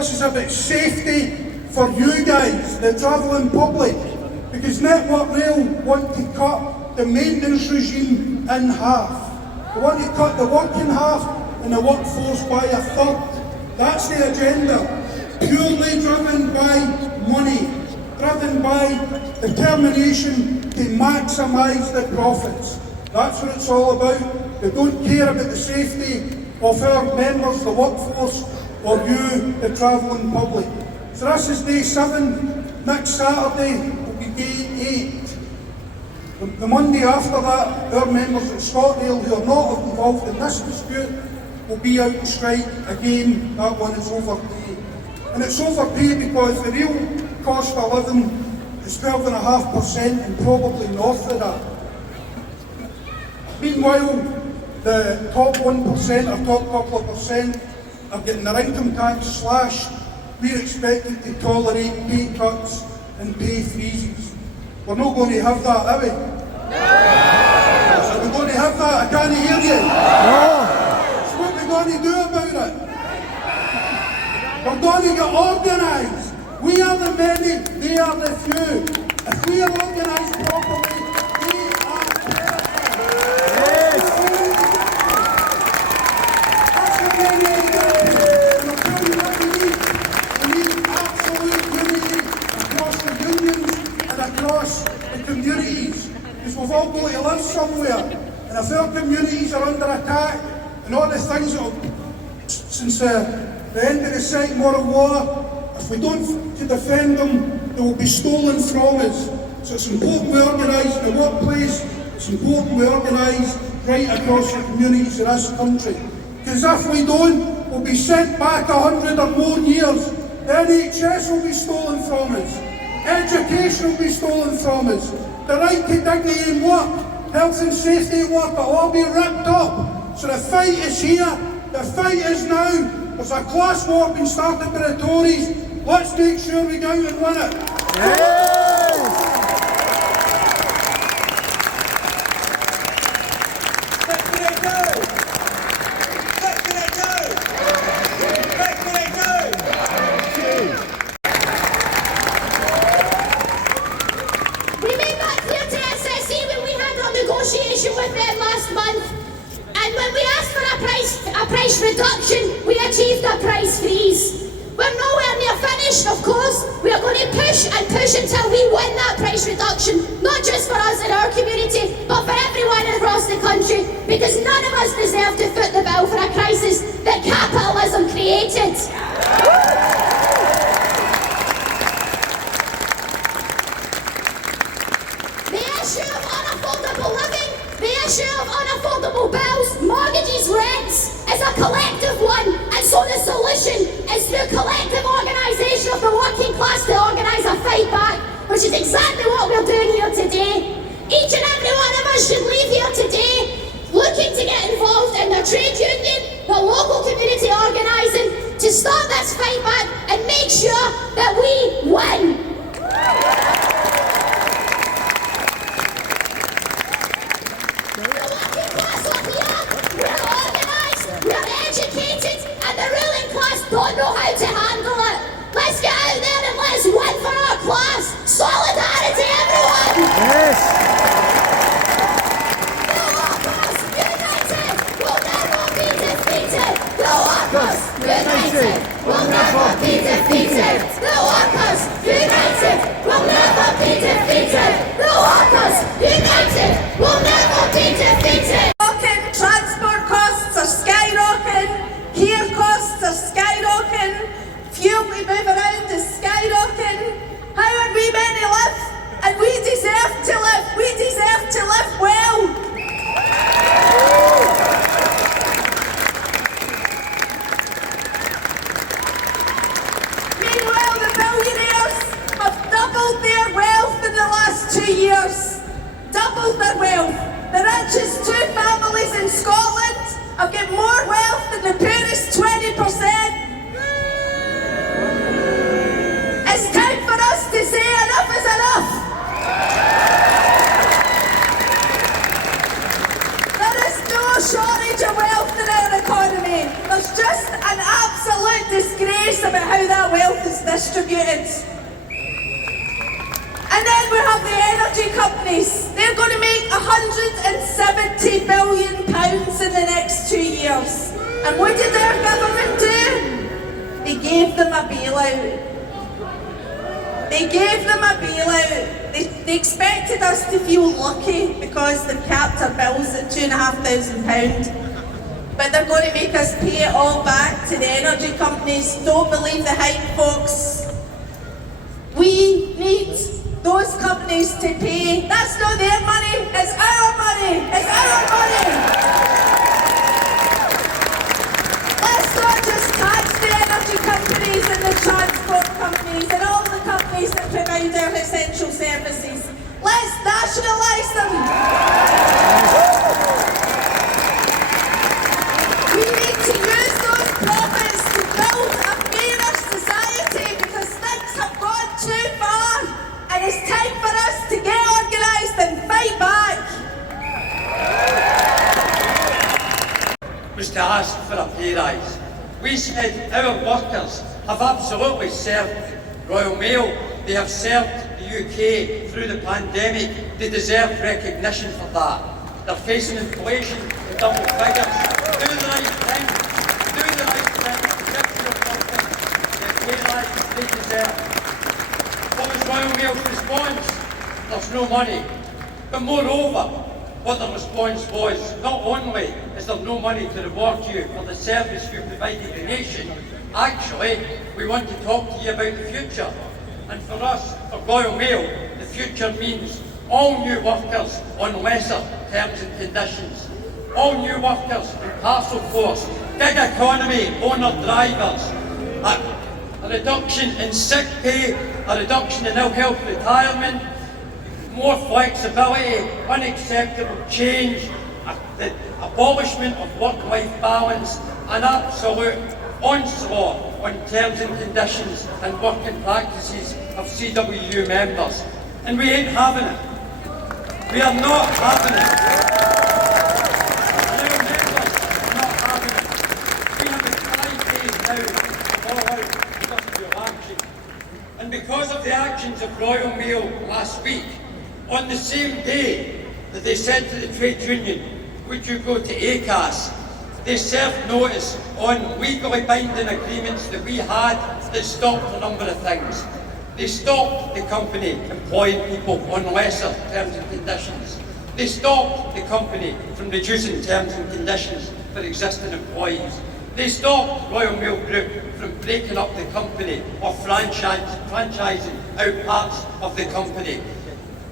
This is about safety for you guys, the travelling public, because Network Rail want to cut the maintenance regime in half. They want to cut the work in half and the workforce by a third. That's the agenda, purely driven by money, driven by determination to maximise the profits. That's what it's all about. They don't care about the safety of our members, the workforce, or you, the travelling public. So this is day 7. Next Saturday will be day 8. The Monday after that, our members at ScotRail who are not involved in this dispute will be out on strike again. That one is overpaid. And it's overpaid because the real cost of living is 12.5% and probably north of that. Meanwhile, the top 1% or top couple of percent are getting their income tax slashed. We're expected to tolerate pay cuts and pay freezes. We're not going to have that, are we? No! Are we going to have that? I can't hear you. No! So what are we going to do about it? We're going to get organised. We are the many, they are the few. If we are organised properly, they are perfect. Yes! That's what we need to do. And I'll tell you what we need. We need absolute unity across the unions and across the communities. Because we've all got to live somewhere. And if our communities are under attack, and all the things that have, since the end of the Second World War, if we don't defend them, they will be stolen from us. So it's important we organise in the workplace, it's important we organise right across the communities of this country. Because if we don't, we'll be sent back 100 or more years. The NHS will be stolen from us. Education will be stolen from us. The right to dignity in work, health and safety at work will all be ripped up. So the fight is here, the fight is now. There's a class war being started by the Tories. Let's make sure we go out and win it. Yes! What can they do? What can they do? What can they do? We made that clear to SSE when we had our negotiation with them last month. And when we asked for a price reduction, we achieved a price freeze. We're nowhere near finished, of course. We are going to push and push until we win that price reduction, not just for us in our community, but for everyone across the country, because none of us deserve to foot the bill for a crisis that capitalism created. The issue of unaffordable living, the issue of unaffordable bills, mortgages, rents, is a collective one, and so the solution is through collective organisation of the working class to organise a fight back, which is exactly what we're doing here today. Each and every one of us should leave here today looking to get involved in the trade union, the local community organising, to start this fight back and make sure that we win. Don't know how to handle it. Let's get out there and let's win for our class. Solidarity, everyone! Yes! The workers united will never be defeated. The workers united will never be defeated. The workers united will never be defeated. The workers united will never be defeated. Transport costs are skyrocketing. Care costs are skyrocketing. Fuel we move around is skyrocketing. How are we meant to live? And we deserve to live. We deserve to live well. Meanwhile, the billionaires have doubled their wealth in the last 2 years. Doubled their wealth. The richest 2 families in Scotland have got more wealth than the poorest 20%. It's time for us to say enough is enough. There is no shortage of wealth in our economy. There's just an absolute disgrace about how that distributed. And then we have the energy companies. They're going to make £170 billion in the next 2 years. And what did their government do? They gave them a bailout. They gave them a bailout. They expected us to feel lucky because they capped our bills at £2,500. But they're going to make us pay it all back to the energy companies. Don't believe the hype, folks. We need those companies to pay. That's not their money, it's our money. It's our money. Let's not just tax the energy companies and the transport companies and all the companies that provide our essential services. Let's nationalise them. We need to use those profits to build a fairer society because things have gone too far and it's time for us to get organised and fight back. Was to ask for a pay rise. We said our workers have absolutely served Royal Mail. They have served the UK through the pandemic. They deserve recognition for that. They're facing inflation in double figures. Do the right thing. Do the right thing. Give your workers the pay rise they deserve. What was Royal Mail's response? There's no money. But moreover, what the response was, not only is there no money to reward you for the service you provided the nation, actually, we want to talk to you about the future. And for us, for Royal Mail, the future means all new workers on lesser terms and conditions. All new workers in parcel force, gig economy, owner-drivers, a reduction in sick pay, a reduction in ill-health retirement, more flexibility, unacceptable change, the abolishment of work-life balance, an absolute onslaught on terms and conditions and working practices of CWU members. And we ain't having it. We are not having it. And our members are not having it. We have 5 days now to all out industrial action. And because of the actions of Royal Mail last week, on the same day that they said to the trade union, would you go to ACAS, they served notice on legally binding agreements that we had that stopped a number of things. They stopped the company employing people on lesser terms and conditions. They stopped the company from reducing terms and conditions for existing employees. They stopped Royal Mail Group from breaking up the company or franchising out parts of the company.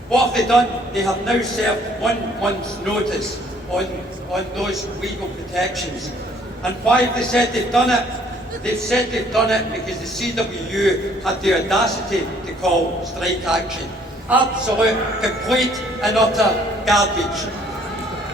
What have they done? They have now served 1 month's notice on those legal protections. And why have they said they've done it? They've said they've done it because the CWU had the audacity to call strike action. Absolute, complete and utter garbage.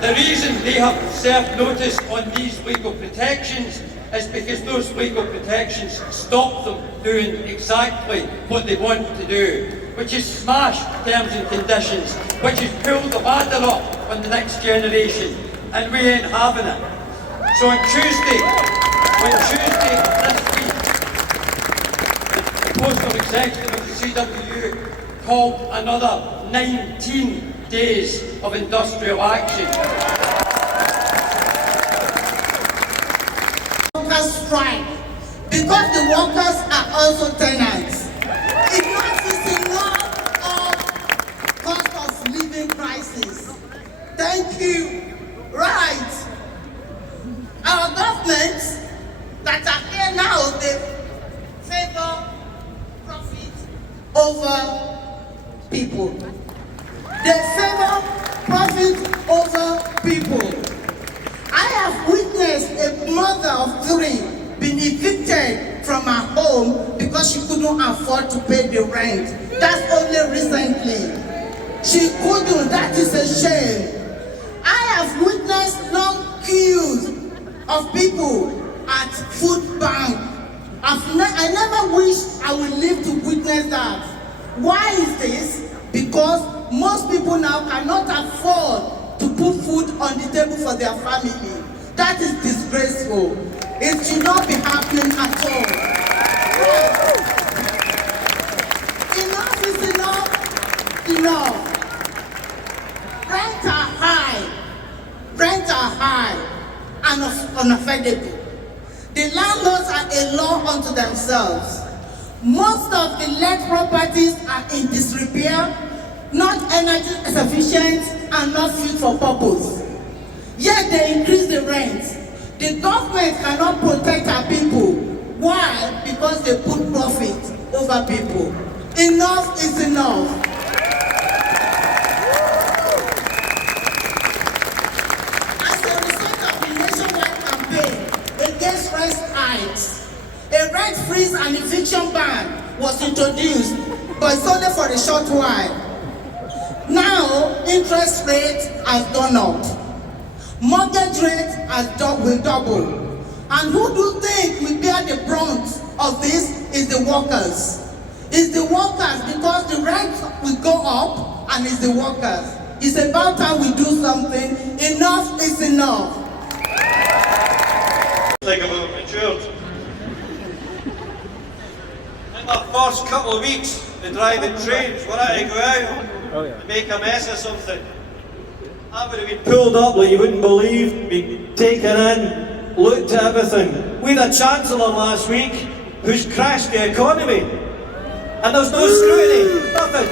The reason they have served notice on these legal protections is because those legal protections stop them doing exactly what they want to do, which is smash terms and conditions, which is pull the ladder up on the next generation, and we ain't having it. So on Tuesday this week, the postal executive of the CWU called another 19 days of industrial action. Workers strike because the workers are also tenants. Enough is enough of cost of living crisis. Thank you. Right. Our governments that are here now, they favor profit over people. They favor profit over people. I have witnessed a mother of 3 being evicted from her home because she couldn't afford to pay the rent. That's only recently. She couldn't. That is a shame. I have witnessed long queues of people at food bank. I never wish I would live to witness that. Why is this? Because most people now cannot afford to put food on the table for their family. That is disgraceful. It should not be happening at all. unto themselves. Most of the let properties are in disrepair, not energy sufficient, and not fit for purpose. Yet they increase the rent. The government cannot protect our people. Why? Because they put profit over people. Enough is enough. As a result of the nationwide campaign against rent hikes, a rent freeze and eviction ban was introduced, but it's only for a short while. Now, interest rates has gone up. Mortgage rate will double. And who do you think will bear the brunt of this is the workers. It's the workers, because the rent will go up, and it's the workers. It's about time we do something. Enough is enough. Like about matured. In the first couple of weeks, the driving trains were at to go out and make a mess of something. I would have been pulled up like you wouldn't believe, been taken in, looked at everything. We had a Chancellor last week who's crashed the economy. And there's no scrutiny, nothing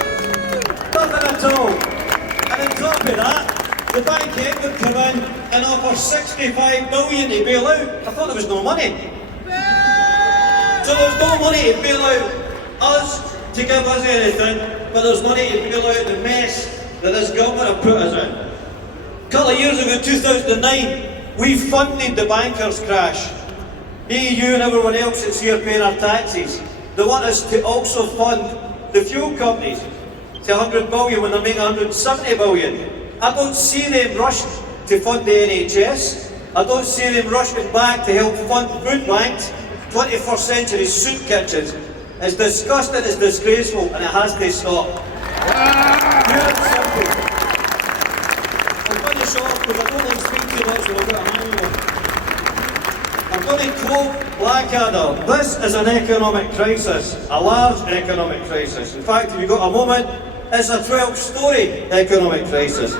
at all. And on top of that, the bank head would come in and offer 65 million to bail out. I thought there was no money. So there's no money to bail out us, to give us anything, but there's money to bail out the mess that this government have put us in. A couple of years ago, 2009, we funded the bankers' crash. Me, you and everyone else that's here paying our taxes. They want us to also fund the fuel companies to 100 million when they're making 170 million. I don't see them rush to fund the NHS. I don't see them rushing back to help fund food banks, 21st century soup kitchens. It's disgusting, it's disgraceful, and it has to stop. Pure and simple. I'm going to shut up because I don't like speaking too much, so I've got a manual. I'm going to quote Blackadder. This is an economic crisis, a large economic crisis. In fact, if you've got a moment, it's a 12-storey economic crisis.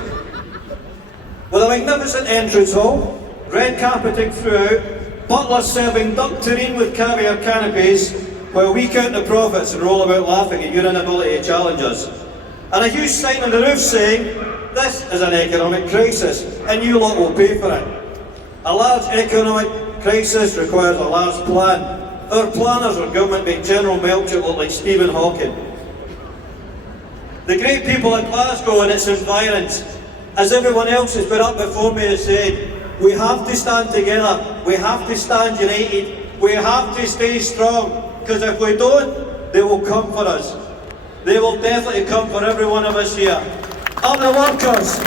With a magnificent entrance hall, red carpeting throughout, butlers serving duck terrine with caviar canopies, while we count the profits and roll about laughing at your inability to challenge us. And a huge sign on the roof saying, this is an economic crisis, and you lot will pay for it. A large economic crisis requires a large plan. Our planners or government make General Melchett look like Stephen Hawking. The great people of Glasgow and its environs, as everyone else has been up before me has said, we have to stand together, we have to stand united, we have to stay strong, because if we don't, they will come for us. They will definitely come for every one of us here. Up the workers!